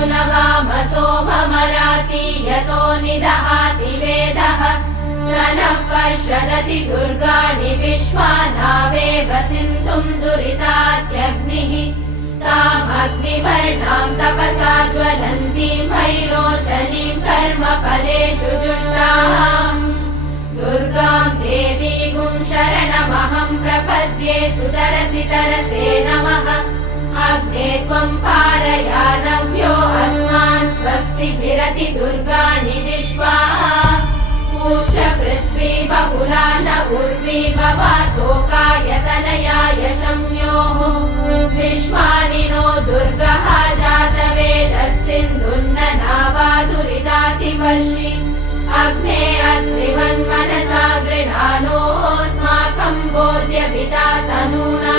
सुनवाम सोममराति यतो निदहाति वेदः स नः पश्यदति दुर्गाणि विश्वानावेव सिन्धुम् दुरितात्यग्निः तामग्निवर्णाम् तपसा ज्वलन्तीम् भैरोचनीम् कर्मफलेषु जुष्टाम् दुर्गाम् देवीगुम् शरणमहम् प्रपद्ये सुतरसि तरसे नमः अग्ने त्वम् पारयानव्यो अस्मान् स्वस्तिभिरति दुर्गाणि विश्वा पूश्च पृथ्वी बहुला न उर्वी भवातोकायतनयाय शम्योः विश्वानि नो दुर्गः जातवेदः सिन्धुन्न नावादुरिदातिवर्षि अग्ने अत्रिवन्मनसा गृणानोऽस्माकम् बोध्यभिता तनूना